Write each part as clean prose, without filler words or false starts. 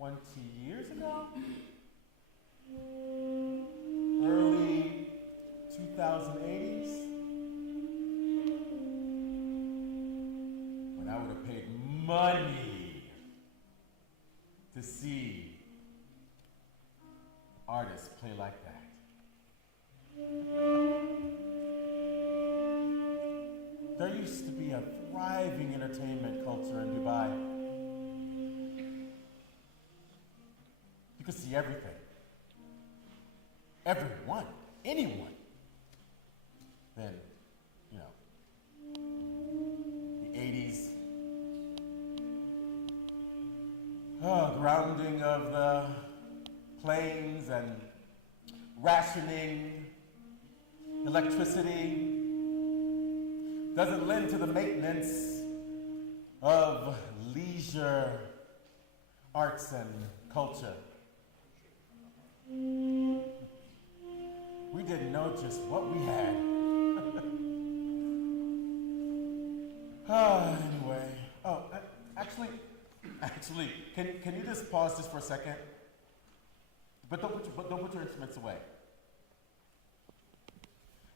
20 years ago? Early 2080s? When I would have paid money to see artists play like that. There used to be a thriving entertainment culture in Dubai. You could see everything. Everyone, anyone. Then, you know, the 80s. Grounding of the planes and rationing, electricity. Doesn't lend to the maintenance of leisure, arts, and culture. We didn't know just what we had. Anyway, actually, can you just pause just for a second? But don't put your instruments away.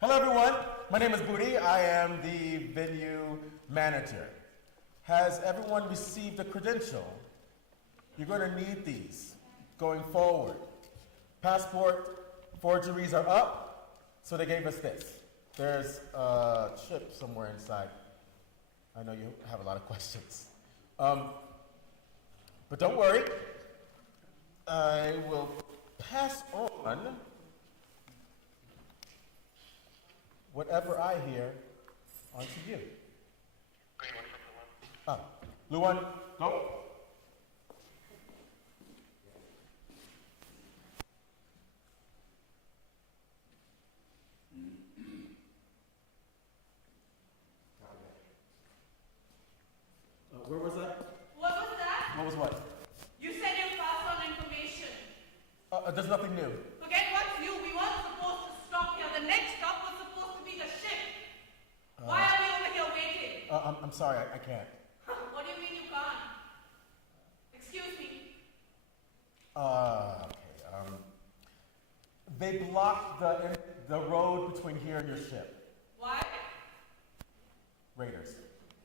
Hello everyone, my name is Booty. I am the venue manager. Has everyone received a credential? You're going to need these going forward. Passport forgeries are up, so they gave us this. There's a chip somewhere inside. I know you have a lot of questions. But don't worry, I will pass on whatever I hear onto you. Luan, go. Where was that? What was that? What was what? You said you passed on information. There's nothing new. Forget what's new. We weren't supposed to stop here. The next stop was supposed to be the ship. Why are we over here waiting? I'm sorry, I can't. What do you mean you can't? Excuse me. Okay. They blocked the road between here and your ship. Why? Raiders.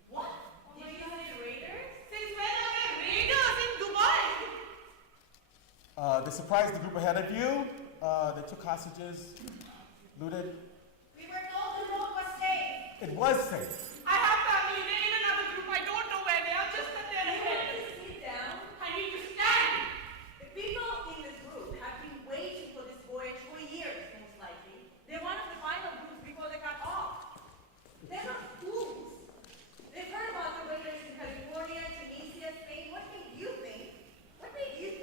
What? Did you say raiders? Since when are there raiders in Dubai? They surprised the group ahead of you. They took hostages, looted. We were told the road was safe. It was safe. I have family. They're in another group. I don't know where they are. Just that they're ahead. Sit down. I need to stand. The people in this group have been waiting for this voyage for years, most likely. They're one of the final groups before they got off. They're not fools. They've heard about the raiders in California, Tunisia, Spain. What made you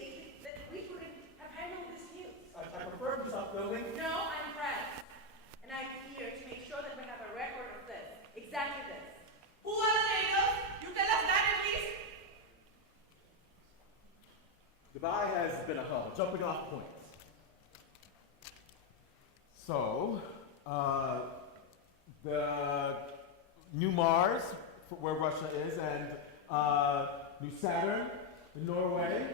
think that we couldn't have handled this news? I prefer to stop filming. No, I'm pressed. And I'm here to make sure that we have a record of this. Exactly this. Who are the raiders? You tell us that at least. Dubai has been a hub, jumping off points. So, the New Mars, where Russia is, and New Saturn in Norway,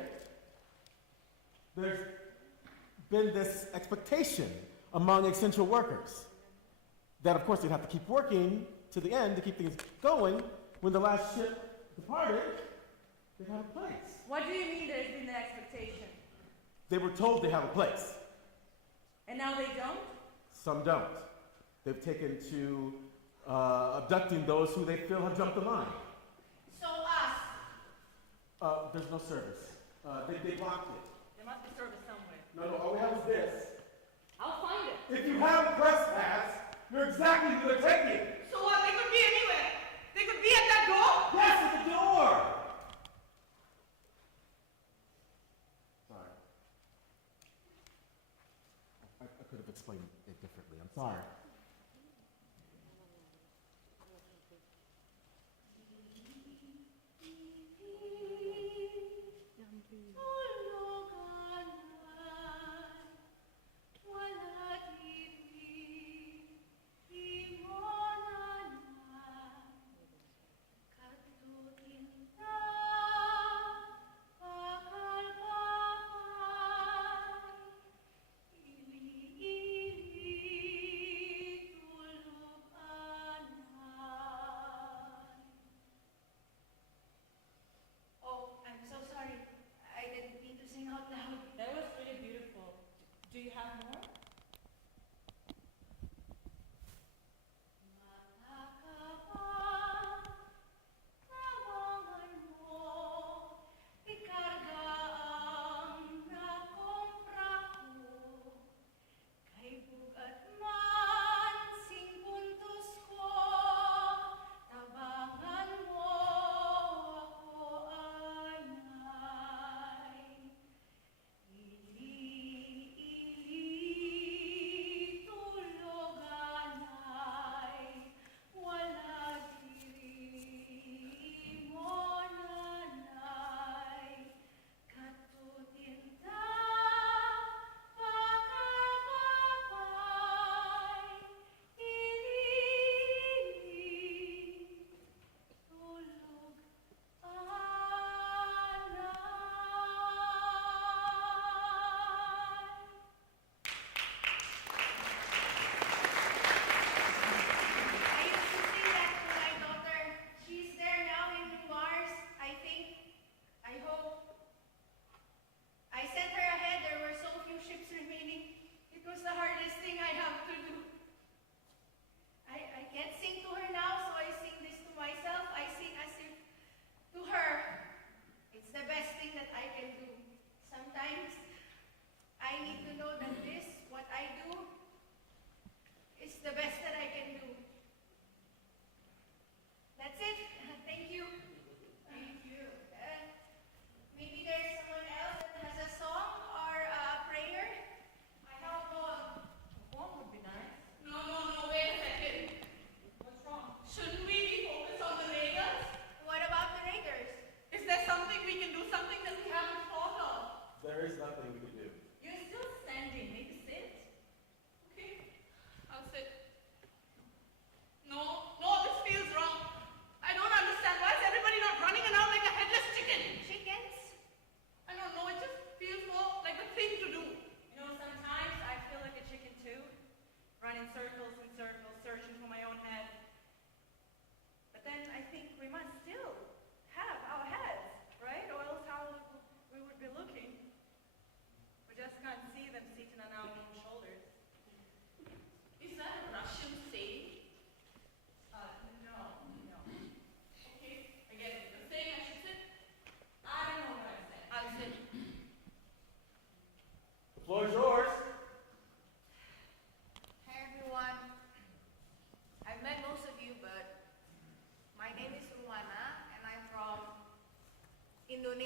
there's been this expectation among essential workers that, of course, they'd have to keep working to the end to keep things going. When the last ship departed, they had a place. What do you mean there's been the expectation? They were told they have a place. And now they don't? Some don't. They've taken to abducting those who they feel have jumped the line. So us. There's no service. They blocked it. There must be service somewhere. No, all we have is this. I'll find it. If you have a press pass, you're exactly who they're taking. So what? They could be anywhere. They could be at that door. Yes, at the door. Sorry. I could have explained it differently. I'm sorry.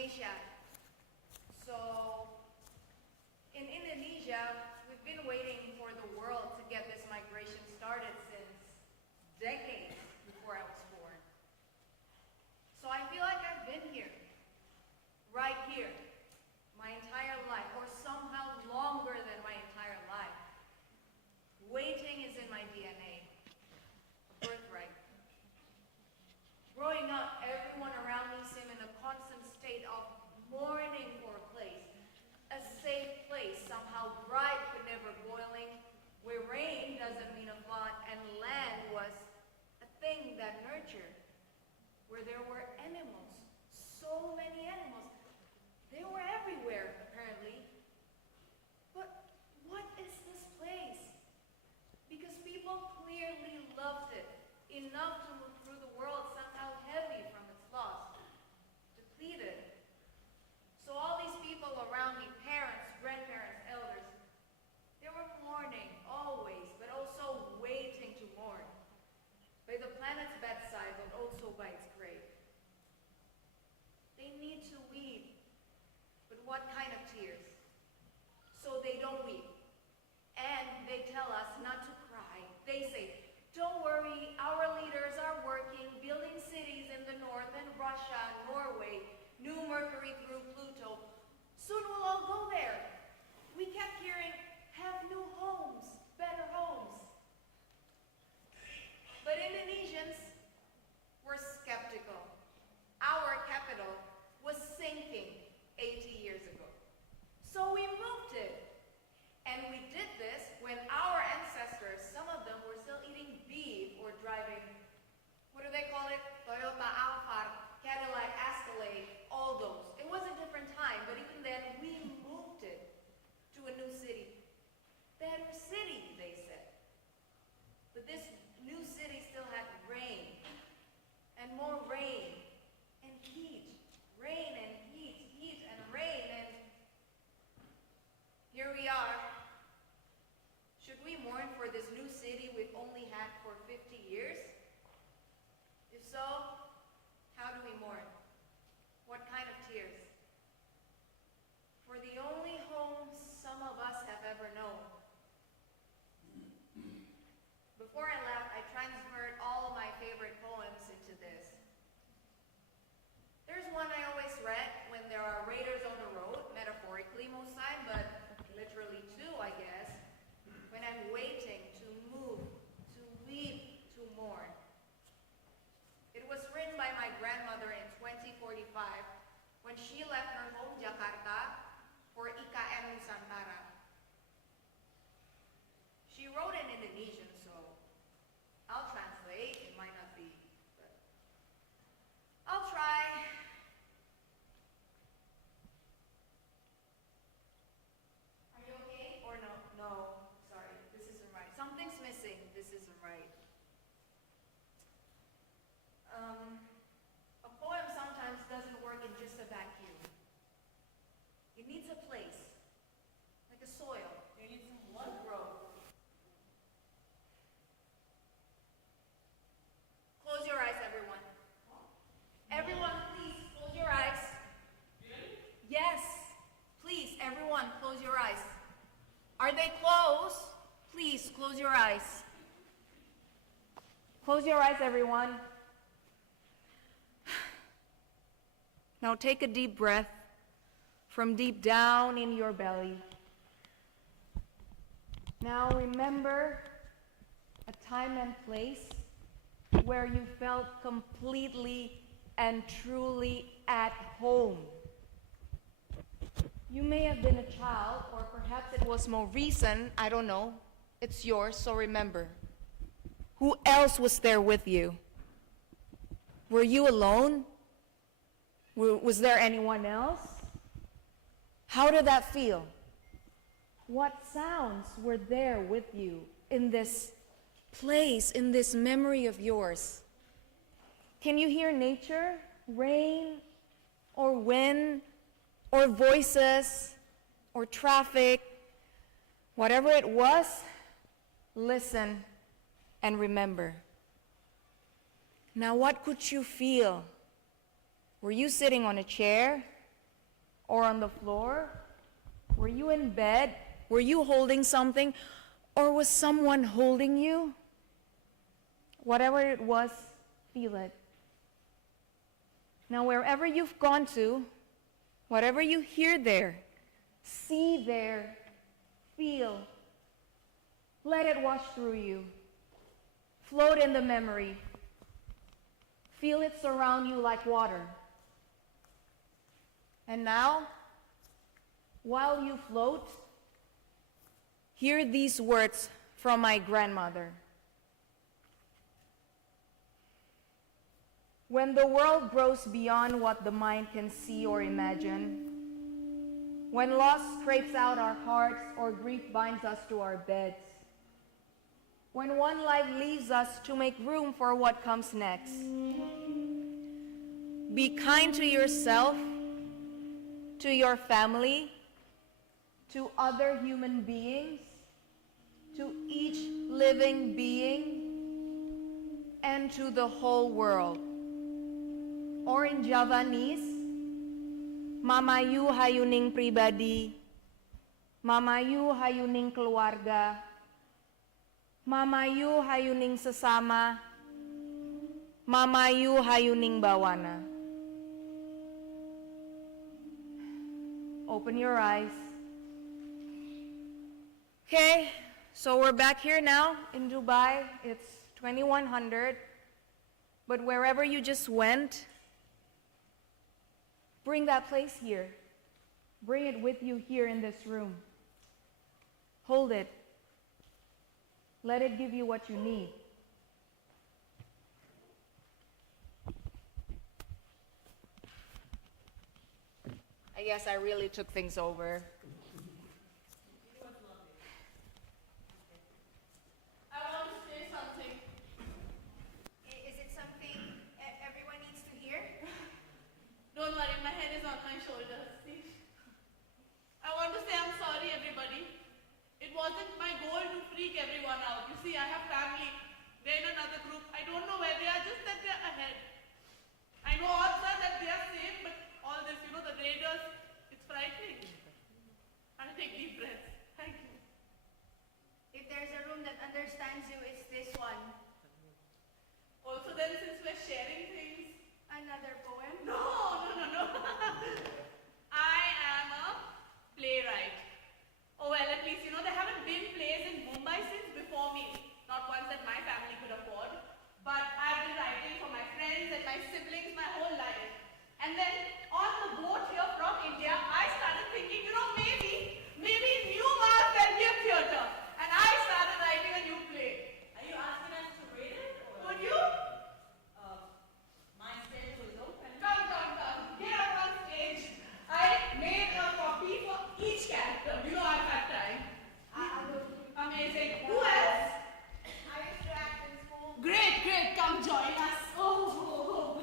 Indonesia. So, in Indonesia, we've been waiting for the world to get this migration started since decades before I was born. So I feel like I've been here, right here, my entire life, or somehow longer than my entire life. Waiting is in my DNA, a birthright. Growing up, everyone around me seemed in a constant state of mourning for a place, a safe place, somehow bright but never boiling, where rain doesn't mean a lot and land was a thing that nurtured, where there were animals, so many animals. They were everywhere, apparently. But what is this place? Because people clearly loved it enough to move through the world somehow heavy from its loss, depleted. So all these people around me, parents, grandparents, elders, they were mourning always, but also waiting to mourn. By the planet's bedside, but also by its grave. They need to weep, but what kind of tears? So they don't weep. And they tell us not to cry. They say, don't worry, our leaders are working, building cities in the north and Russia, Norway, New Mercury through Pluto. Soon we'll all go there. We kept hearing, have new homes, better homes. But Indonesians were skeptical. Our capital was sinking 80 years ago. So we moved it. And we did this when our ancestors, some of them were still eating beef or driving, what do they call it? Toyota Alphard, Cadillac Escalade, all those. It was a different time, but even then we moved it to a new city. Better city, they said. But this new city still had rain, and more rain, and heat. Rain and heat, heat and rain, and here we are. Should we mourn for this new city we've only had for 50 years? If so, how do we mourn? What kind of tears? For the only home some of us have ever known. Before I left, I transferred all of my favorite poems into this. There's one I always read when there are raiders on the road, metaphorically most time, but literally too, I guess, when I'm waiting to move, to weep, to mourn. It was written by my grandmother in 2045 when she left her home, Jakarta, for IKN Nusantara. She wrote in Indonesian, so I'll translate. It might not be, but I'll try. Are you okay? Or no? No. Sorry, this isn't right. Something's missing. This isn't right. A poem sometimes doesn't work in just a vacuum. It needs a place, like a soil. It needs some blood to grow. Close your eyes, everyone. Everyone, please, close your eyes. Yes, please, everyone, close your eyes. Are they closed? Please, close your eyes. Close your eyes, everyone. Now take a deep breath from deep down in your belly. Now remember a time and place where you felt completely and truly at home. You may have been a child, or perhaps it was more recent, I don't know. It's yours, so remember. Who else was there with you? Were you alone? Was there anyone else? How did that feel? What sounds were there with you in this place, in this memory of yours? Can you hear nature, rain, or wind, or voices, or traffic? Whatever it was, listen and remember. Now, what could you feel? Were you sitting on a chair, Or on the floor? Were you in bed? Were you holding something? Or was someone holding you? Whatever it was, feel it. Now, wherever you've gone to, whatever you hear there, see there, feel, let it wash through you. Float in the memory. Feel it surround you like water. And now, while you float, hear these words from my grandmother. When the world grows beyond what the mind can see or imagine, when loss scrapes out our hearts or grief binds us to our beds, when one life leaves us to make room for what comes next, be kind to yourself, to your family, to other human beings, to each living being, and to the whole world. Or in Javanese, mamayu hayuning pribadi, mamayu hayuning keluarga, mamayu hayuning sesama, mamayu hayuning bawana. Open your eyes. Okay, so we're back here now in Dubai. It's 2100. But wherever you just went, bring that place here. Bring it with you here in this room. Hold it. Let it give you what you need. I guess I really took things over. I want to say something. Is it something everyone needs to hear? Don't worry, my head is on my shoulders. See? I want to say I'm sorry, everybody. It wasn't my goal to freak everyone out. You see, I have family. They're in another group. I don't know where they are, just that they're ahead. I know odds are that they are safe, but all this, the raiders, it's frightening. I'll take deep breaths. Thank you. If there's a room that understands you, it's this one. Also, then, since we're sharing things, Another poem? no. I am a playwright. Oh, well, at least, there haven't been plays in Mumbai since before me. Not ones that my family could afford. But I've been writing for my friends and my siblings my whole life. And then, on the boat here from India, I started thinking, maybe in New Mars there'll be a theatre. And I started writing a new play. Are you asking us to read it? Could you? My stage was open. Come. Get up on stage. I made a copy for each character. I've had time. Amazing. Who else? I used to act in school. Great. Come join us. Oh.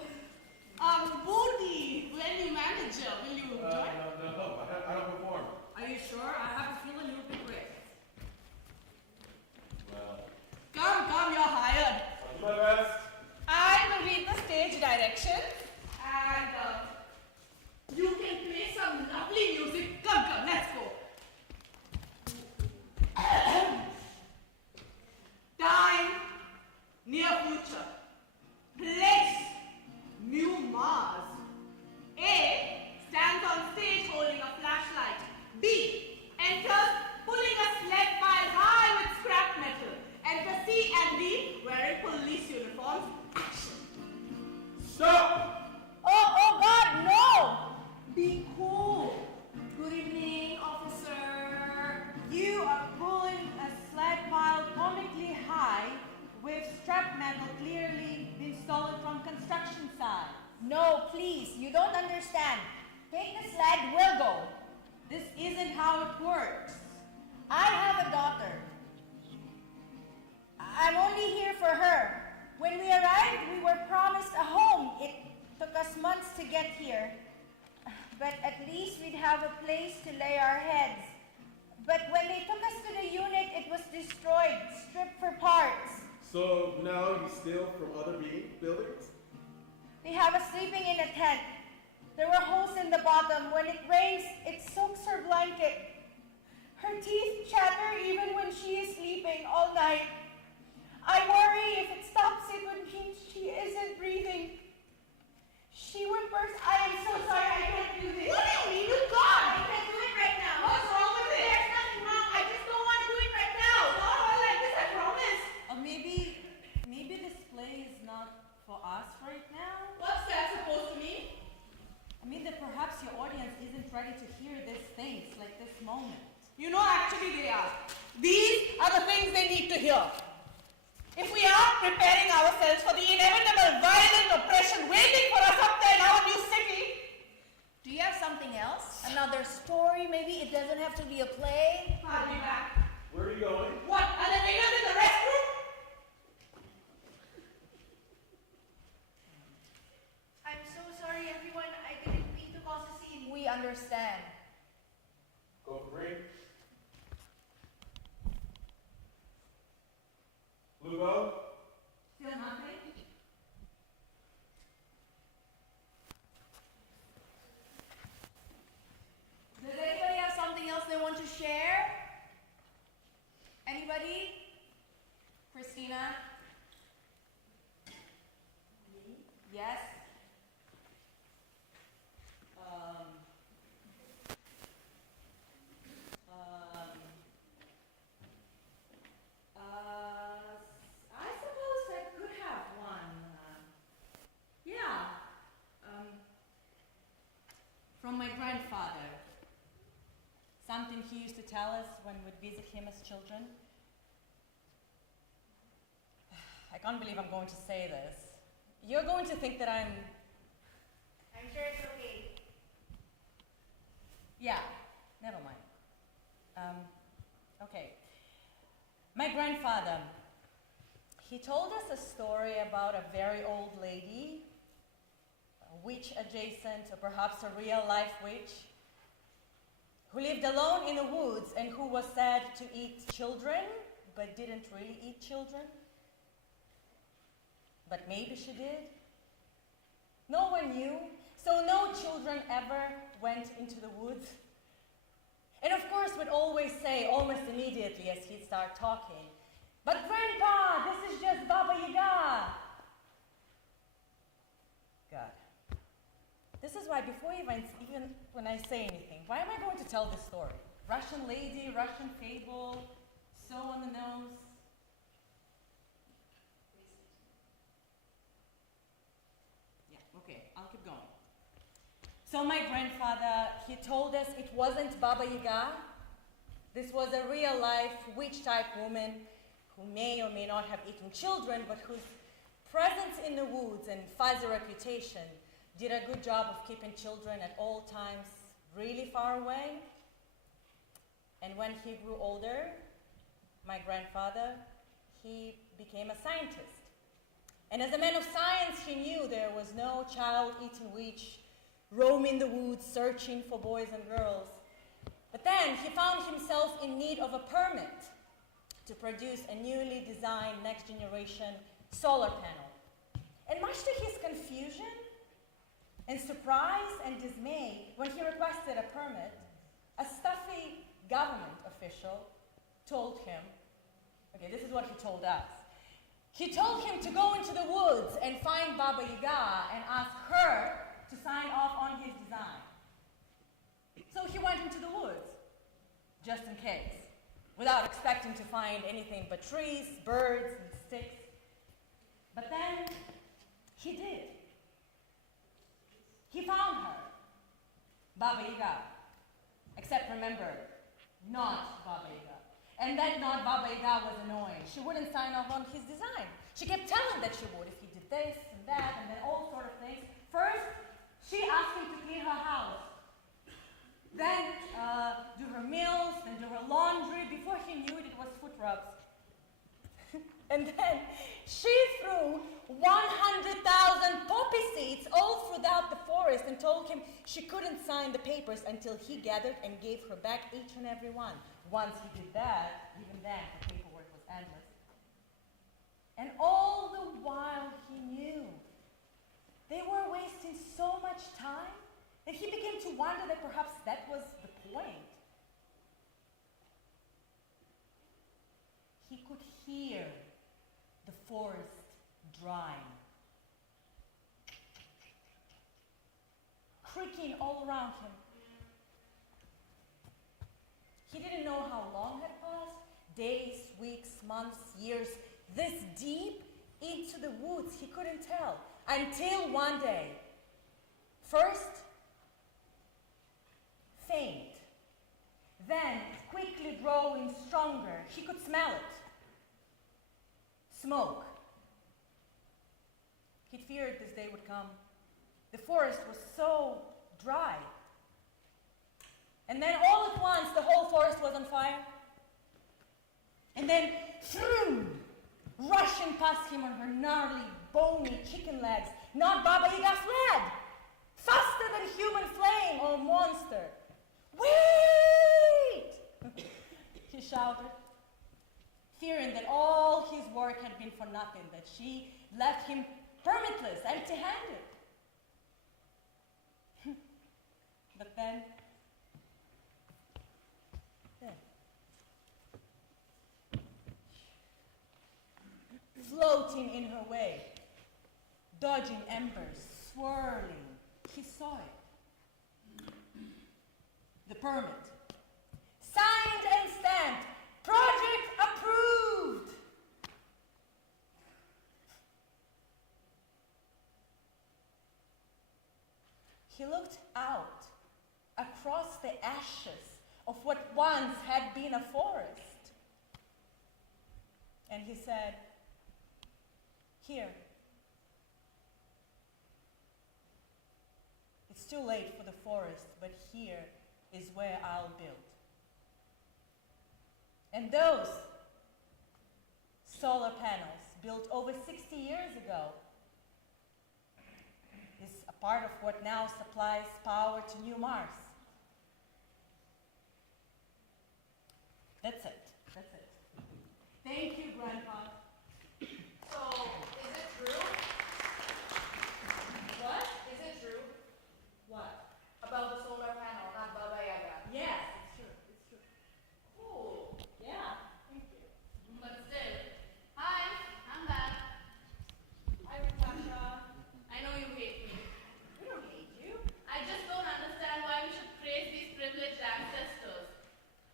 Booty, when you manager, will you join? No, I don't perform. Are you sure? I have a feeling you'll be great. Well, Come, you're hired. I'll do my best. I will read the stage direction and you can play some lovely music. Come, let's go. Time, near future. Place, New Mars. A stands on stage holding a flashlight. B enters pulling a sled pile high with scrap metal. Enter C and D wearing police uniforms. Action. Stop! Oh God, no! Be cool. Good evening, officer. You are pulling a sled pile comically high with strap metal clearly been stolen from construction site. No, please, you don't understand. Take the sled, we'll go. This isn't how it works. I have a daughter. I'm only here for her. When we arrived, we were promised a home. It took us months to get here. But at least we'd have a place to lay our heads. But when they took us to the unit, it was destroyed, stripped for parts. So now you steal from other buildings? They have us sleeping in a tent. There were holes in the bottom. When it rains, it soaks her blanket. Her teeth chatter even when she is sleeping all night. I worry if it stops, it would mean she isn't breathing. She whimpers, I am so sorry, I can't do this. What do you mean? Good God! I can't do it right now. What's wrong with it? There's nothing wrong. I just don't want to do it right now. Not all like this, I promise. Or maybe this play is not for us right now. What's that supposed to mean? I mean that perhaps your audience isn't ready to hear these things like this moment. You know, actually they are. These are the things they need to hear. If we aren't preparing ourselves for the inevitable violent oppression waiting for us up there in our new city. Do you have something else? Another story? Maybe it doesn't have to be a play. I'll be back. Where are you going? What? Are the niggas in the restroom? I'm so sorry, everyone. I didn't mean to cause a scene. We understand. Go for green. Lugo? Still nothing? Does anybody have something else they want to share? Anybody? Christina? Yes? I suppose I could have one. Yeah. From my grandfather. Something he used to tell us when we'd visit him as children. I can't believe I'm going to say this. You're going to think that I'm I'm sure it's okay. Yeah, never mind. Okay. My grandfather, he told us a story about a very old lady, a witch adjacent, or perhaps a real life witch, who lived alone in the woods and who was said to eat children, but didn't really eat children. But maybe she did. No one knew, so no children ever went into the woods. And of course, we'd always say, almost immediately as he'd start talking, "But Grandpa, this is just Baba Yaga." God. This is why before even when I say anything, why am I going to tell this story? Russian lady, Russian fable, so on the nose. Yeah, okay, I'll keep going. So my grandfather, he told us it wasn't Baba Yaga. This was a real-life witch-type woman who may or may not have eaten children, but whose presence in the woods and fuzzy reputation did a good job of keeping children at all times really far away. And when he grew older, my grandfather, he became a scientist. And as a man of science, he knew there was no child-eating witch roaming the woods searching for boys and girls. But then he found himself in need of a permit to produce a newly designed next-generation solar panel. And much to his confusion and surprise and dismay, when he requested a permit, a stuffy government official told him, okay, this is what he told us. He told him to go into the woods and find Baba Yaga and ask her to sign off on his design. So he went into the woods, just in case, without expecting to find anything but trees, birds, and sticks. But then he did. He found her, Baba Yaga. Except remember, not Baba Yaga. And that not Baba Yaga was annoying. She wouldn't sign off on his design. She kept telling that she would if he did this and that and then all sort of things. First, she asked him to clean her house. Then do her meals, then do her laundry. Before he knew it, it was foot rubs. And then she threw 100,000 poppy seeds all throughout the forest and told him she couldn't sign the papers until he gathered and gave her back each and every one. Once he did that, even then, the paperwork was endless. And all the while he knew they were wasting so much time And he began to wonder that perhaps that was the point. He could hear the forest drying, creaking all around him. He didn't know how long had passed, days, weeks, months, years, this deep into the woods, he couldn't tell, until one day, first, faint, then quickly growing stronger, he could smell it. Smoke. He feared this day would come. The forest was so dry. And then all at once, the whole forest was on fire. And then, throom, rushing past him on her gnarly, bony chicken legs, not Baba Yaga's sled, faster than human flame or monster. Wait! He shouted, fearing that all his work had been for nothing, that she left him permitless, empty-handed. But then, floating in her way, dodging embers, swirling, he saw it. The permit. Signed and stamped. Project approved. He looked out across the ashes of what once had been a forest. And he said, "Here. It's too late for the forest, but here is where I'll build." And those solar panels, built over 60 years ago, is a part of what now supplies power to New Mars. That's it. That's it. Thank you, Grandpa. So, is it true? What? Is it true? What? About the solar panel, not Baba Yaga? Yes, it's true. It's true. Cool. Yeah. Thank you. But still, hi, I'm back. Hi, Natasha. I know you hate me. We don't hate you. I just don't understand why we should praise these privileged ancestors.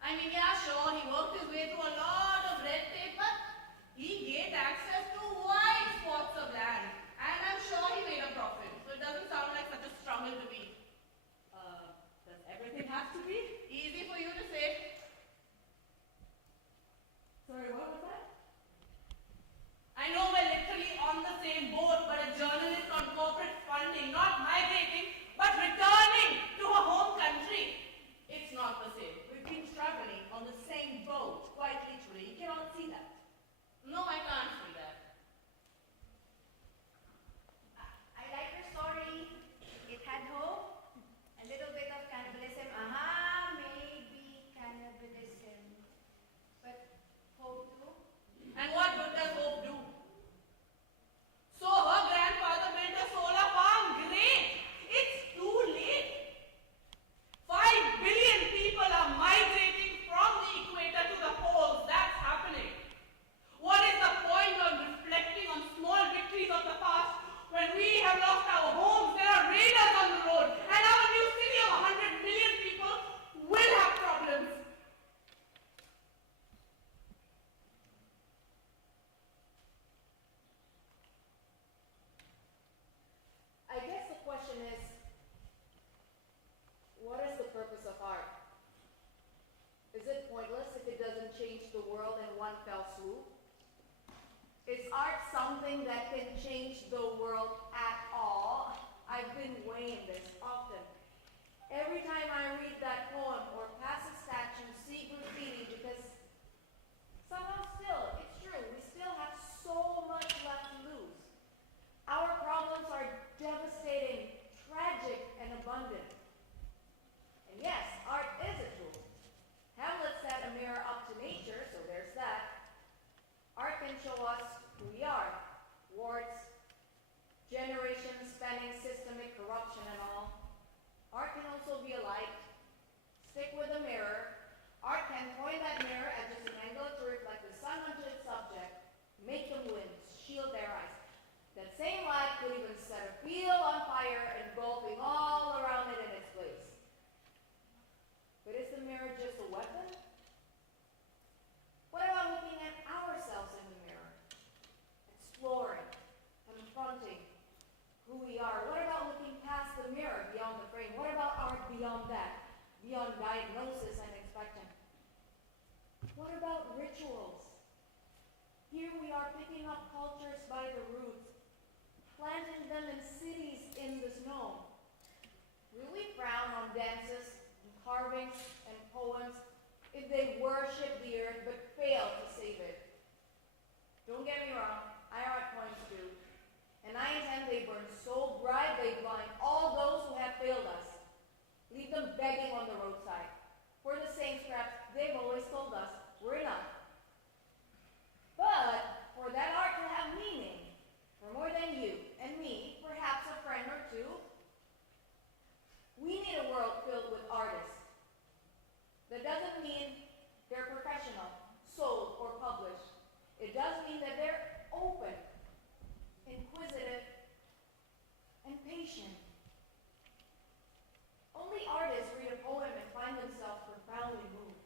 I mean, yeah, sure, he worked his way through a lot of red tape, but he gained access to wide swaths of land. And I'm sure he made a profit. So it doesn't sound like such a struggle to me. Does everything have to be? Easy for you to say. Sorry, what was that? I know we're literally on the same boat, but a journalist on corporate funding, not migrating, but returning to her home country. It's not the same. We've been traveling on the same boat, quite literally. You cannot see that. No, I can't see that. I like your story. It had hope. A little bit of cannibalism. Maybe cannibalism. But hope too. And what good does hope do? So her grandfather built a solar farm. Great! It's too late. 5 billion people are migrating from the equator to the poles. That's happening. What is the point of reflecting on small victories of the past when we have lost our homes? There are raiders on the road, and our new city of 100 million people will have problems. I guess the question is, what is the purpose of art? Is it pointless if it doesn't change the world in one fell swoop? Is art something that can change the world at all? I've been weighing this often. Every time I read that poem or pass a statue, see graffiti, because somehow still, it's true, we still have so much left to lose. Our problems are devastating, tragic, and abundant. And yes, art is a tool. Hamlet set a mirror up to nature, so there's that. Art can show us who we are, warts, generations spanning systemic corruption and all. Art diagnosis and expectant. What about rituals? Here we are picking up cultures by the roots, planting them in cities in the snow. Will we frown on dances and carvings and poems if they worship the earth but fail to save it? Don't get me wrong, I art poems too, and I intend they burn so bright they blind all those who have failed us. Leave them begging on the roadside for the same scraps they've always told us were enough. But for that art to have meaning, for more than you and me, perhaps a friend or two, we need a world filled with artists. That doesn't mean they're professional, sold, or published. It does mean that they're open, inquisitive, and patient. Only artists read a poem and find themselves profoundly moved.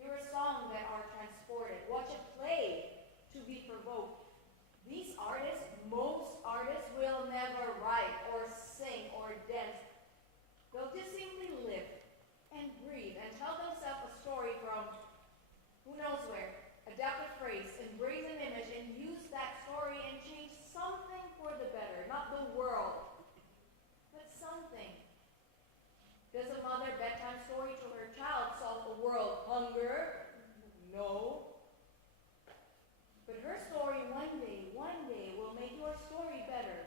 Hear a song that are transported. Watch a play to be provoked. These artists, most artists, will never write or sing or dance. They'll just simply live and breathe and tell themselves a story from who knows where, adapt a phrase, embrace an image, and use that story and change something for the better. Not the world, but something. Does a mother bedtime story to her child solve a world hunger? No. But her story one day will make your story better.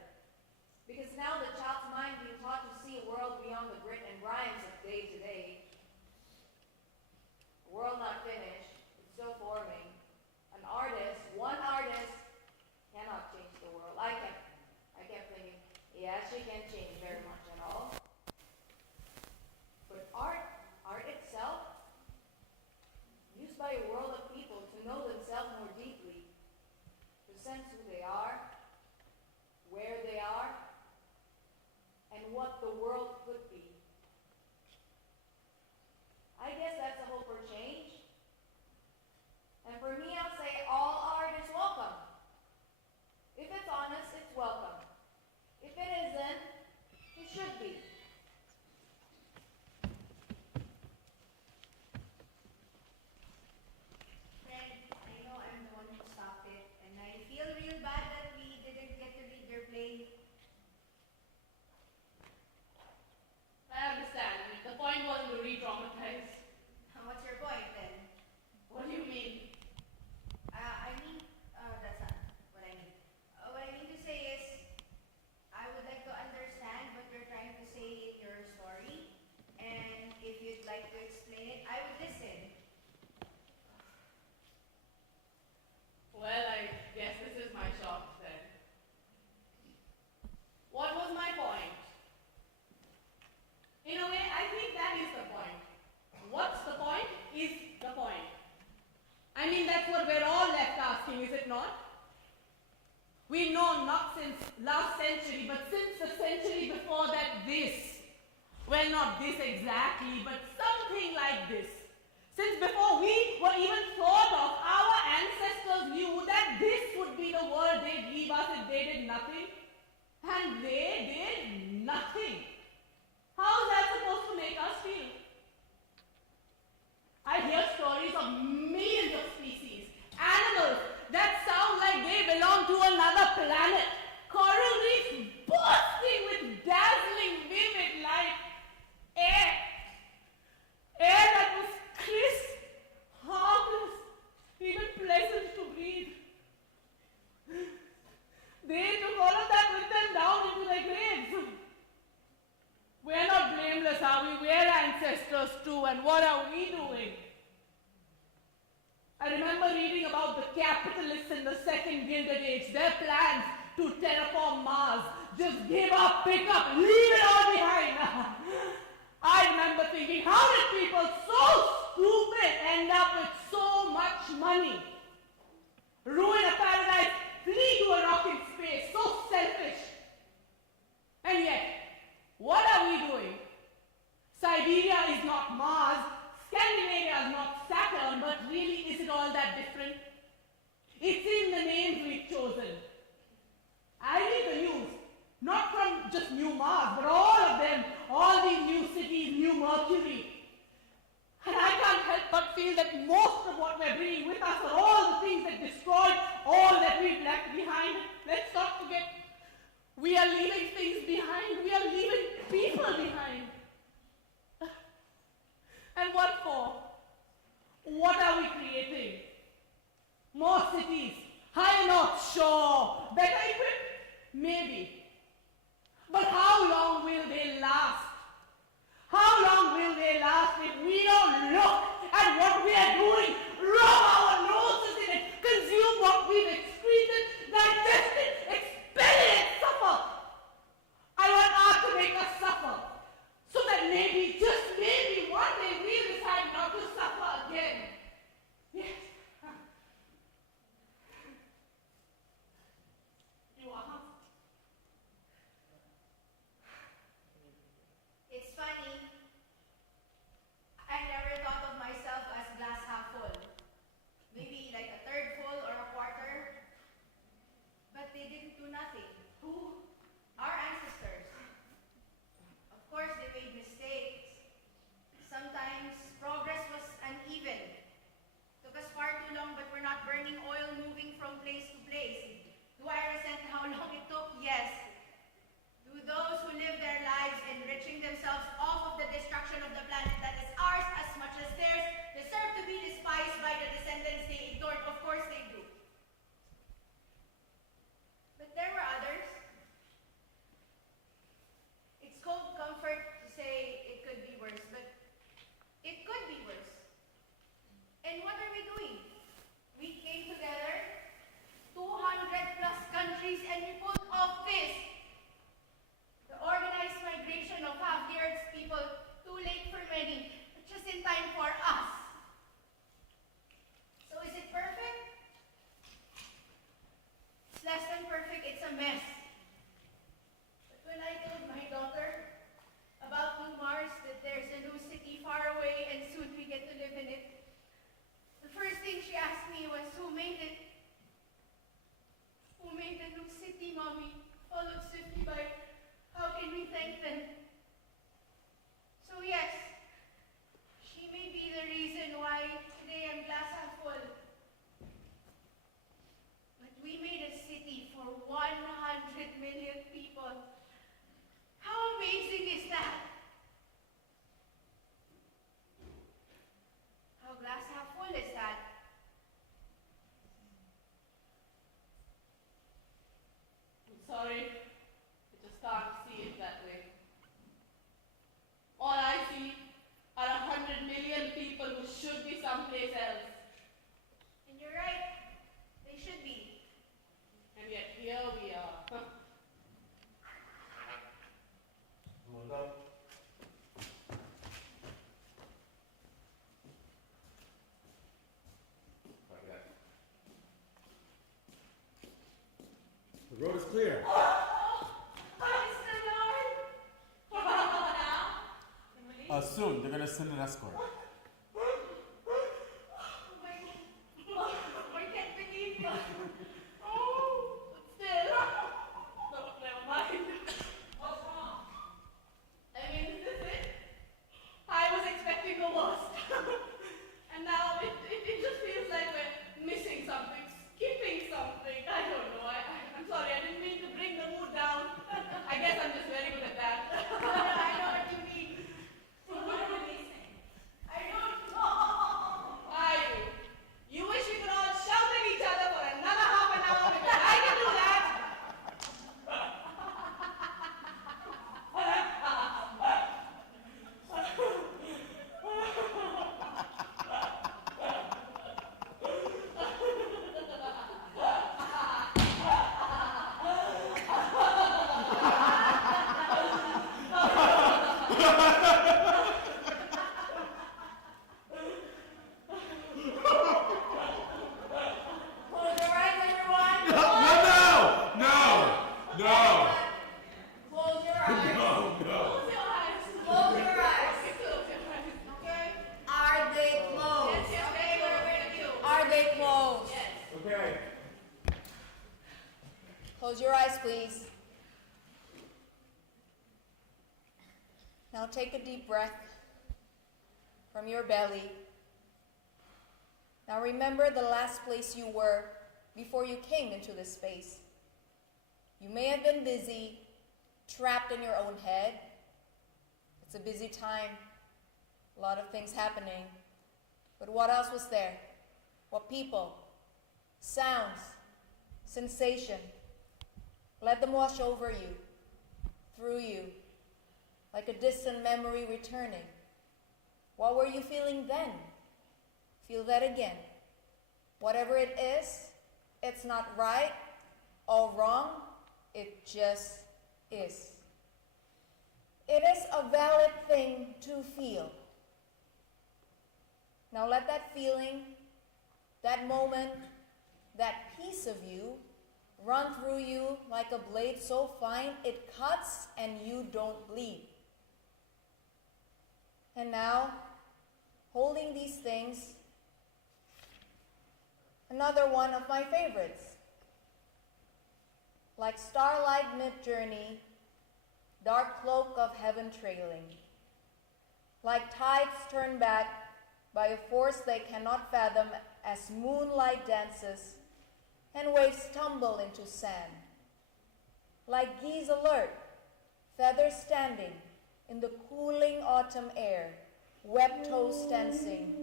Because now the child's mind being taught to see a world beyond the grit and grimes of day to day. A world not finished, it's still forming. An artist, one artist, cannot change the world. I kept thinking, yeah, she can change very much at all. But art itself, used by a world of people to know themselves more deeply, to sense who they are, where they are, and what the world could be. I guess that's a hope for change. And for me, I'll say all art is welcome. If it's honest, it's welcome. If it isn't, it should be. Friend, I know I'm the one who stopped it, and I feel real bad that we didn't get to read your play. I understand. The point wasn't to re-traumatize. What's your point then? What do you mean? That's not what I mean. What I mean to say is, I would like to understand what you're trying to say in your story, and if you'd like to explain it, I would listen. Well, I guess this is my shot then. What was my point? In a way, I think that is the point. What's the point is the point. I mean, that's what we're all left asking, is it not? We know not since last century, but since the century before that, well, not this exactly, but something like this. Since before we were even thought of, our ancestors knew that this would be the world they'd leave us if they did nothing. And they did nothing. How is that supposed to make us feel? I hear stories of millions of species, animals that sound like they belong to another planet, coral reefs bursting with dazzling, vivid light, air that was crisp, harmless, even pleasant to breathe. They took all of that with them down into their graves. We're not blameless, are we? We're ancestors too, and what are we doing? I remember reading about the capitalists in the second Gilded Age, their plans to terraform Mars. Just give up, pick up, leave it all behind. I remember thinking, how did people so stupid end up with so much money? Ruin a paradise, flee to a rock in space, so selfish. And yet, what are we doing? Siberia is not Mars, Scandinavia is not Saturn, but really, is it all that different? It's in the names we've chosen. I read the news, not from just new Mars, but all of them, all these new cities, new Mercury. feel that most of what we're bringing with us are all the things that destroyed all that we've left behind. Let's not forget, we are leaving things behind. We are leaving people behind. And what for? What are we creating? More cities, higher north, sure. Better equipped? Maybe. But how long will they last? How long will they last if we don't look at what we are doing, rub our noses in it, consume what we've excreted, digest it, expel it, and suffer? I want art to make us suffer, so that maybe, just maybe, one day we'll decide not to suffer again. Yes. You are. It's funny. I never thought of myself as glass half full. Maybe like a third full or a quarter. But they didn't do nothing. Who? Our ancestors. Of course, they made mistakes. Sometimes progress was uneven. Took us far too long, but we're not burning oil moving from place to place. Do I resent how long it took? Yes. Do those who live their lives enriching themselves off of the destruction of the planet that is ours as much as theirs deserve to be despised by the descendants they ignored? Of course they do. But there were others. It's cold comfort to say it could be worse, but it could be worse. And what are we doing? We came together, 200 plus countries, and we pulled off this. The organized migration of half the Earth's people, too late for many, but just in time for us. So is it perfect? It's less than perfect, it's a mess. But when I told my daughter about New Mars, that there's a new city far away and soon we get to live in it, the first thing she asked me was, who made it? Who made the new city, Mommy? Followed swiftly by, how can we thank them? So yes, she may be the reason why today I'm glass half full. But we made a city for 100 million people. How amazing is that? How glass half full is that? I'm sorry, I just can't see it that way. All I see are 100 million people who should be someplace else. And you're right, they should be. And yet here we are. The road is clear. Soon, they're gonna send an escort. I can't believe it. Oh, but still. No, never mind. What's wrong? I mean, is this it? I was expecting the worst. And now it just feels like we're missing something, skipping something. I don't know. I'm sorry, I didn't mean to bring the mood down. I guess I'm just very good at that. I know what you mean. So what are we missing? I don't know. I do. You wish we could all shout at each other for another half an hour because I can do that. Close your eyes, everyone. No! Close your eyes. No! Close your eyes. Close your eyes. Okay, close your eyes. Okay? Are they closed? Yes, yes, Okay, we're we're with you. Are they closed? Yes. Okay. Close your eyes, please. Now take a deep breath from your belly Now remember the last place you were before you came into this space. You may have been busy, trapped in your own head. It's a busy time, a lot of things happening. But what else was there? What people, sounds, sensation? Let them wash over you, through you, like a distant memory returning. What were you feeling then? Feel that again. Whatever it is, it's not right or wrong, it just is. It is a valid thing to feel. Now let that feeling, that moment, that piece of you run through you like a blade so fine it cuts and you don't bleed. And now, holding these things, another one of my favorites. Like starlight mid-journey, dark cloak of heaven trailing. Like tides turned back by a force they cannot fathom as moonlight dances and waves tumble into sand. Like geese alert, feathers standing in the cooling autumn air, webbed toes dancing,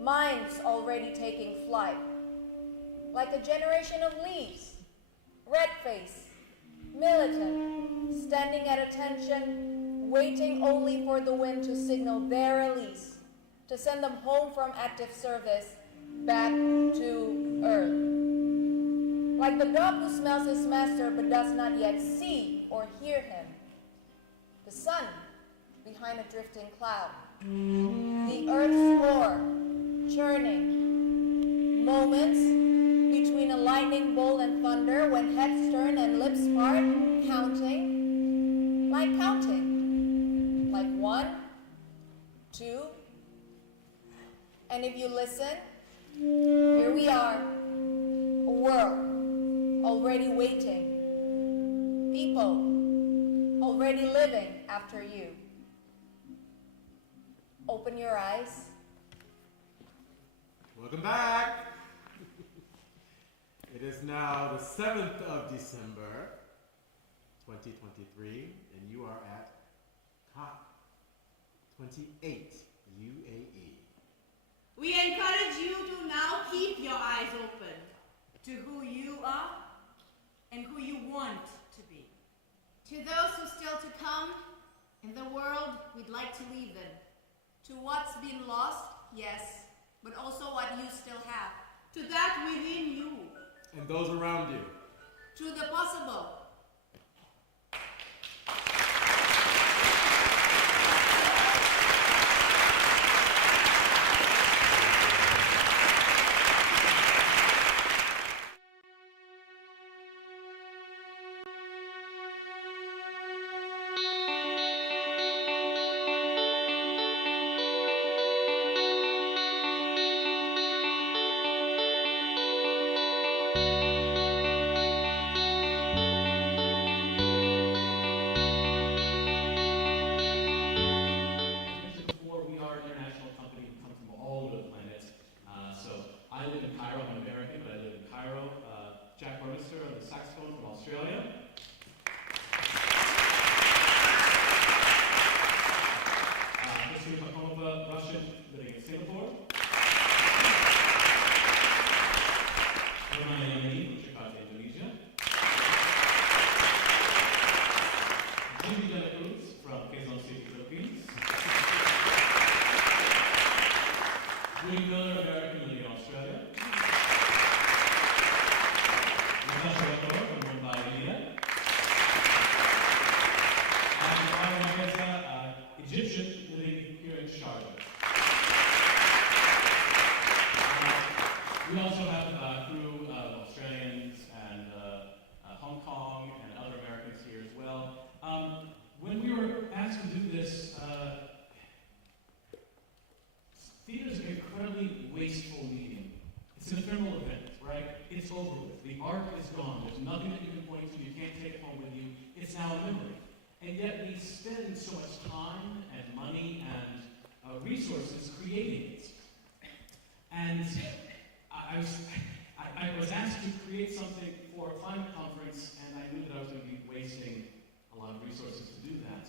minds already taking flight. Like a generation of leaves, red-faced, militant, standing at attention, waiting only for the wind to signal their release, to send them home from active service, back to earth. Like the dog who smells his master but does not yet see or hear him. The sun behind a drifting cloud. The earth's floor, churning. Moments between a lightning bolt and thunder when heads turn and lips part, counting. Like 1, 2, and if you listen, here we are, a world already waiting, people already living after you. Open your eyes. Welcome back. It is now the 7th of December, 2023, and you are at COP 28, UAE. We encourage you to now keep your eyes open To who you are and who you want to be. To those who still to come, in the world we'd like to leave them. To what's been lost, yes, but also what you still have. to that within you. And those around you. To the possible. Rashid, living in Singapore. Yamani from Jakarta, Indonesia. Jimmy De La Cruz from Quezon City, Philippines. Julie Miller, American, living in Australia. Natasha Rathore from Mumbai, India. And Mara Meza, Egyptian, living here in Sharjah. We also have a crew of Australians and Hong Kong and other Americans here as well. When we were asked to do this, theater is an incredibly wasteful medium. It's an ephemeral event, right? It's over with. The art is gone. There's nothing that you can point to. You can't take it home with you. It's now a memory. And yet we spend so much time and money and resources creating it. And I was asked to create something for a climate conference, and I knew that I was going to be wasting a lot of resources to do that.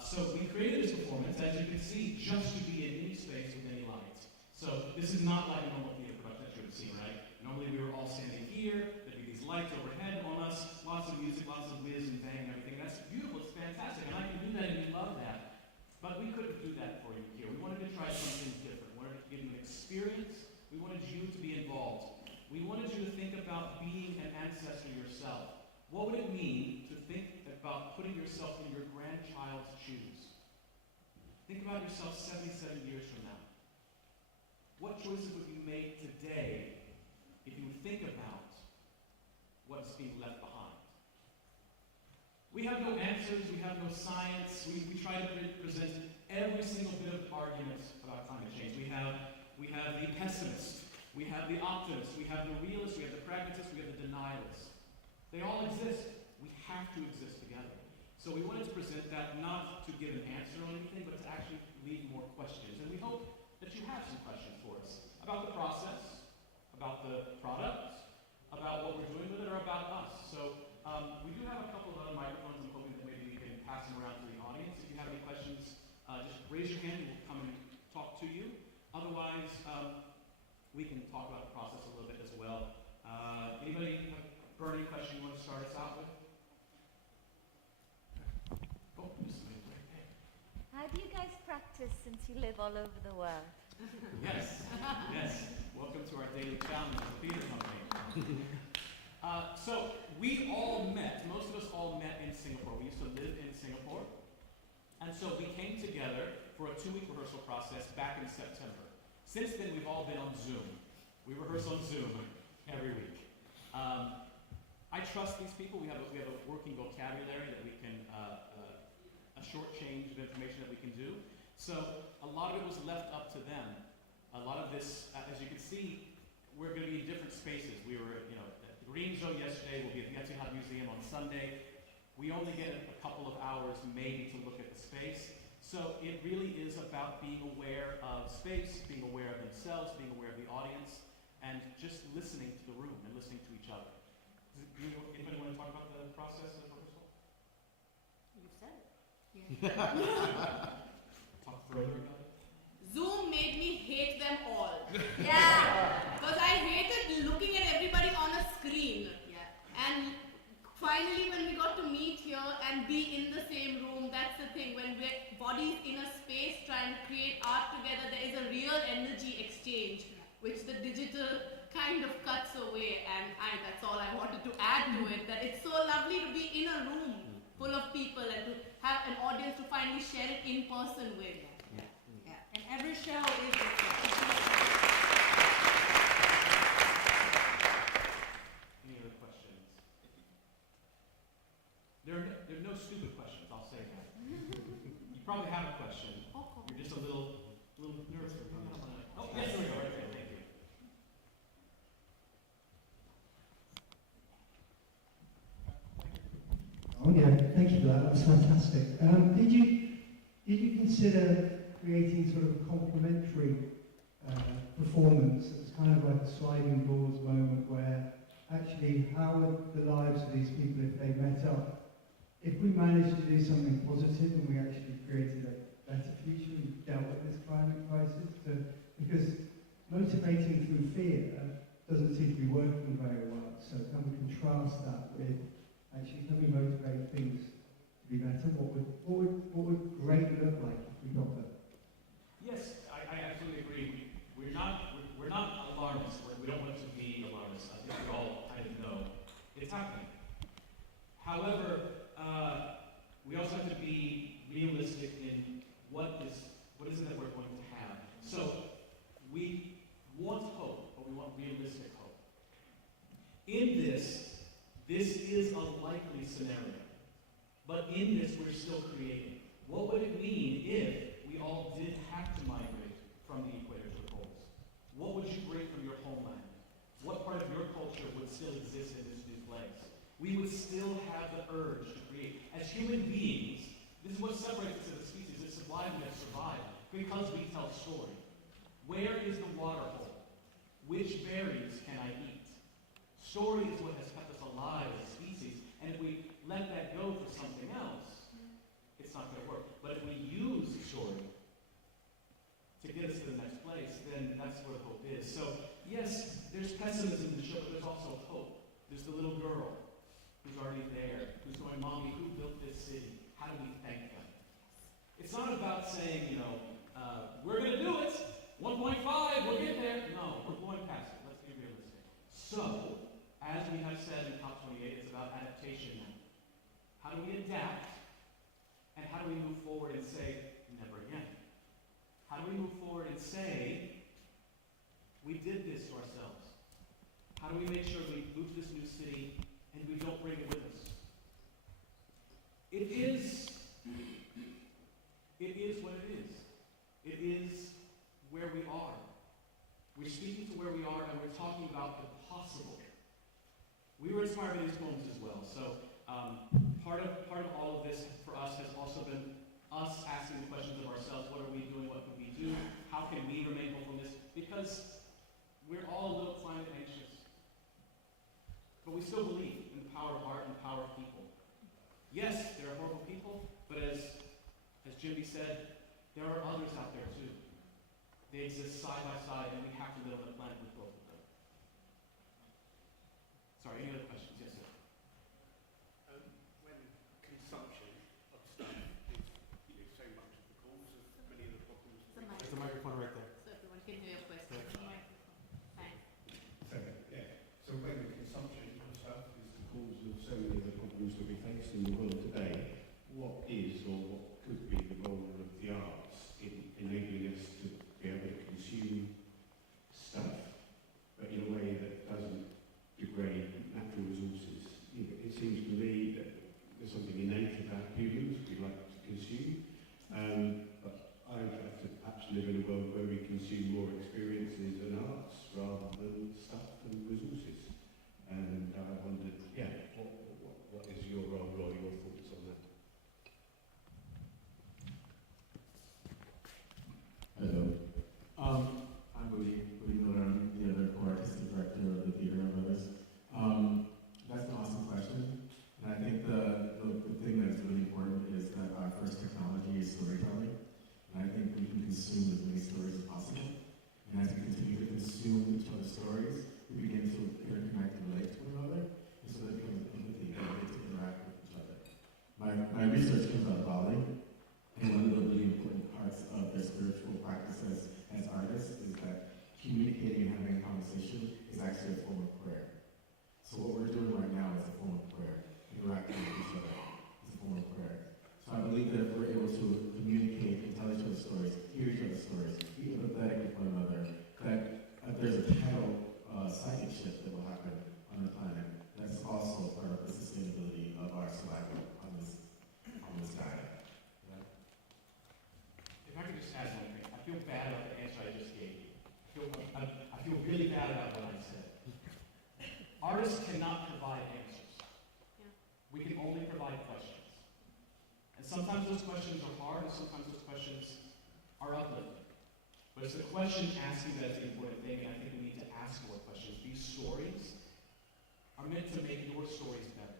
So we created this performance, as you can see, just to be in any space with any lights. So this is not like a normal theater production that you would see, right? Normally we were all standing here, there'd be these lights overhead on us, lots of music, lots of whiz and bang and everything. That's beautiful, it's fantastic, and I can do that and you love that. But we couldn't do that for you here. We wanted to try something different. We wanted to give you an experience. We wanted you to be involved. We wanted you to think about being an ancestor yourself. What would it mean to think about putting yourself in your grandchild's shoes? Think about yourself 77 years from now. What choices would you make today if you think about what's being left behind? We have no answers, we have no science, we try to present every single bit of argument about climate change. We have the pessimist, we have the optimist, we have the realist, we have the pragmatist, we have the denialist. They all exist. We have to exist together. So we wanted to present that not to give an answer on anything, but to actually leave more questions. And we hope that you have some questions for us about the process, about the product, about what we're doing with it, or about us. So we do have a couple of other microphones. I'm hoping that maybe we can pass them around to the audience. If you have any questions, just raise your hand and we'll come and talk to you. Otherwise, we can talk about the process a little bit as well. Anybody have a burning question you want to start us out with? Oh, there's somebody right there. How do you guys practice since you live all over the world? Yes, yes. Welcome to our daily challenge as a theater company. So we all met, most of us all met in Singapore. We used to live in Singapore. And so we came together for a 2-week rehearsal process back in September. Since then, we've all been on Zoom. We rehearse on Zoom every week. I trust these people. We have a working vocabulary that we can, a short change of information that we can do. So a lot of it was left up to them. A lot of this, as you can see, we're going to be in different spaces. We were, at the Green Show yesterday. We'll be at the Etihad Museum on Sunday. We only get a couple of hours maybe to look at the space. So it really is about being aware of space, being aware of themselves, being aware of the audience, and just listening to the room and listening to each other. Anybody want to talk about the process of rehearsal? You said it. Talk further about it? Zoom made me hate them all. Yeah. Because I hated looking at everybody on a screen. Yeah. And finally, when we got to meet here and be in the same room, that's the thing. When we're bodies in a space trying to create art together, there is a real energy exchange, which the digital kind of cuts away. And that's all I wanted to add to it, that it's so lovely to be in a room full of people and to have an audience to finally share it in person with. Yeah. And every show is different. Any other questions? There are no stupid questions, I'll say that. You probably have a question. You're just a little nervous. Oh, yes, there we go, right there, thank you. Oh yeah, thank you for that. That's fantastic. Did you consider creating sort of a complementary performance? It's kind of like a sliding doors moment where actually how would the lives of these people, if they met up, if we managed to do something positive and we actually created a better future and dealt with this climate crisis, because motivating through fear doesn't seem to be working very well. So can we contrast that with actually can we motivate things to be better? What would great look like if we got there? Yes, I absolutely agree. We're not alarmists. We don't want to be alarmists. I think we all kind of know it's happening. However, we also have to be realistic in what is it that we're going to have. So we want hope, but we want realistic hope. In this is a likely scenario. But in this, we're still creating. What would it mean if we all did have to migrate from the equator to the poles? What would you bring from your homeland? What part of your culture would still exist in this new place? We would still have the urge to create. As human beings, this is what separates us as a species. It's why we have survived, because we tell story. Where is the water hole? Which berries can I eat? Story is what has kept us alive as a species, and if we let that go for something else, it's not going to work. But if we use story to get us to the next place, then that's where hope is. So, yes, there's pessimism in the show, but there's also hope. There's the little girl who's already there, who's going, Mommy, who built this city? How do we thank them? It's not about saying, we're going to do it. 1.5, we'll get there. No, we're going past it. Let's be realistic. So, as we have said in COP28, it's about adaptation now. How do we adapt? And how do we move forward and say, never again? How do we move forward and say, we did this to ourselves? How do we make sure we move to this new city and we don't bring it with us? It is what it is. It is where we are. We're speaking to where we are and we're talking about the possible. We were inspired by these poems as well. So part of all of this for us has also been us asking the questions of ourselves. What are we doing? What can we do? How can we remain hopeful in this? Because we're all a little climate anxious. But we still believe in the power of art and the power of people. Yes, there are horrible people, but as Jimmy said, there are others out there too. They exist side by side, and we have to live on the planet with both of them. Sorry, any other questions? Yes, sir. When consumption of stuff is so much of the cause of many of the problems. There's a microphone right there. So everyone can hear your question. Thanks. So when the consumption of stuff is the cause of so many of the problems that we face in the world today, what is or what could be the role of the arts in enabling us to be able to consume stuff, but in a way that doesn't degrade natural resources? It seems to me that there's something innate about humans we like to consume, but I would like to perhaps live in a world where we consume more experiences and arts rather than stuff and resources. And I wondered, what is your role or your thoughts on that? Hello. I'm Willie Miller. I'm the other co-artistic director of the Theater and Others. That's an awesome question. And I think the thing that's really important is that our first technology is storytelling. And I think we can consume as many stories as possible. And as we continue to consume each other's stories, we begin to interconnect and relate to one another. And so that becomes empathy and we get to interact with each other. My research comes out of Bali. And one of the really important parts of their spiritual practices as artists is that communicating and having a conversation is actually a form of prayer. So what we're doing right now is a form of prayer. Interacting with each other is a form of prayer. So I believe that if we're able to communicate and tell each other stories, hear each other's stories, be empathetic with one another, that there's a tidal psychic shift that will happen on the planet. That's also part of the sustainability of our survival on this diet. If I could just add one thing, I feel bad about the answer I just gave you. I feel really bad about what I said. Artists cannot provide answers. Yeah. We can only provide questions. And sometimes those questions are hard, and sometimes those questions are uplifting. But it's the question asking that's the important thing, and I think we need to ask more questions. These stories are meant to make your stories better.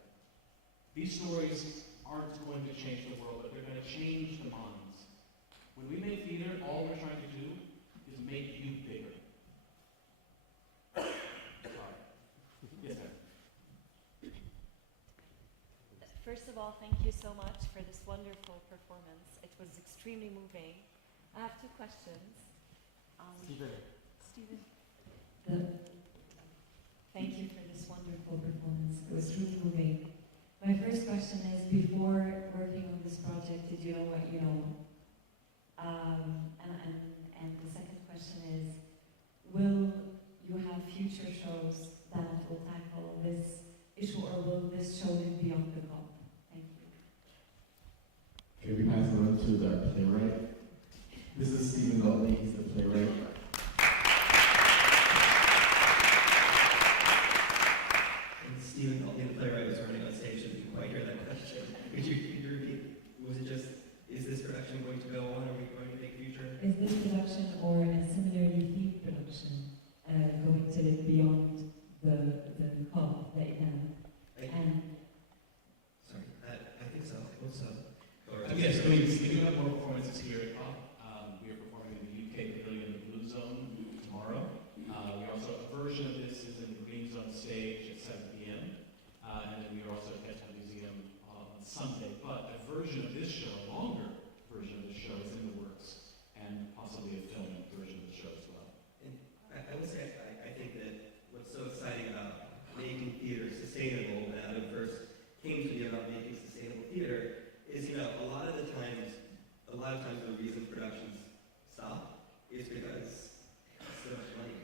These stories aren't going to change the world, but they're going to change the minds. When we make theater, all we're trying to do is make you bigger. Sorry. Yes, ma'am. First of all, thank you so much for this wonderful performance. It was extremely moving. I have two questions. Stephen. Thank you for this wonderful performance. It was truly moving. My first question is, before working on this project, did you know what you know? And the second question is, will you have future shows that will tackle this issue, or will this show live beyond the COP? Thank you. Can we pass it on to the playwright? This is Stephen Gaultney, he's the playwright. Stephen Gaultney, the playwright, was running on stage, so didn't quite hear that question. Could you repeat? Was it just, is this production going to go on? Are we going to make future? Is this production or a similarly themed production going we do have more performances here at COP. We are performing in the UK Pavilion, the Blue Zone, tomorrow. We also, a version of this is in the Green Zone stage at 7 p.m. And then we are also at the Museum on Sunday. But a version of this show, a longer version of the show, is in the works, and possibly a film version of the show as well. And I would say, I think that what's so exciting about making theater sustainable, and Adam first came to me about making sustainable theater, is, a lot of times the reason productions stop is because it costs so much money.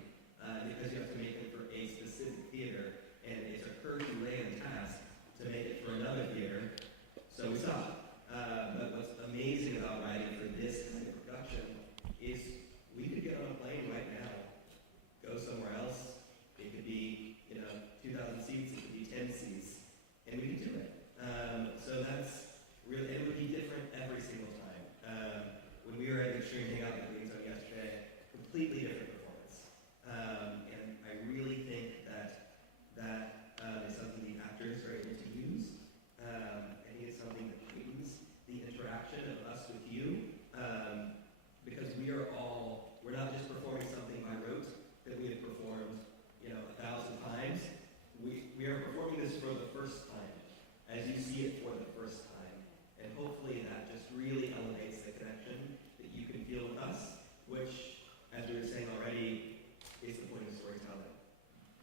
Because you have to make it for a specific theater, and it's a Herculean task to make it for another theater, so we stop. But what's amazing about writing for this kind of production is we could get on a plane right now, go somewhere else. It could be, 2,000 seats, it could be 10 seats, and we could do it. So that's really, and it would be different every single time. When we were at the Extreme Hangout at Green Zone yesterday, completely different performance. And I really think that is something the actors are able to use. I think it's something that heightens the interaction of us with you, because we're not just performing something by rote that we have performed, 1,000 times. We are performing this for the first time, as you see it for the first time. And hopefully that just really elevates the connection that you can feel with us, which, as we were saying already, is the point of storytelling.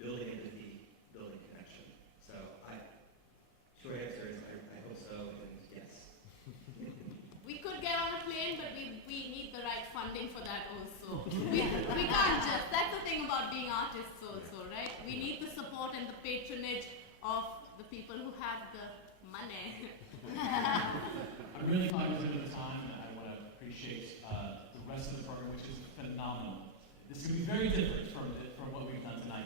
Building empathy, building connection. So short answer is I hope so, and yes. We could get on a plane, but we need the right funding for that also. We can't just, that's the thing about being artists also, right? We need the support and the patronage of the people who have the money. I'm really cognizant of the time, and I want to appreciate the rest of the program, which is phenomenal. This could be very different from what we've done tonight,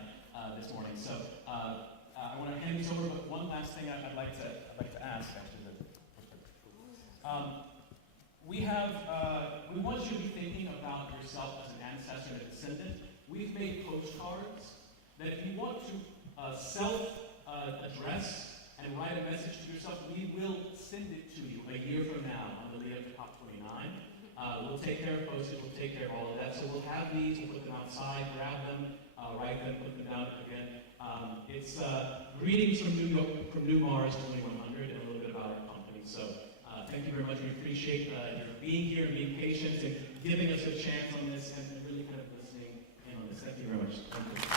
this morning. So I want to hand this over, but one last thing I'd like to ask, actually. We want you to be thinking about yourself as an ancestor and a descendant. We've made postcards that if you want to self-address and write a message to yourself, we will send it to you a year from now on the lead up to COP29. We'll take care of postage, we'll take care of all of that. So we'll have these, we'll put them outside, grab them, write them, put them down again. It's greetings from New York, from New Mars 2100, and a little bit about our company. So thank you very much. We appreciate your being here and being patient and giving us a chance on this and really kind of listening in on this. Thank you very much. Thank you.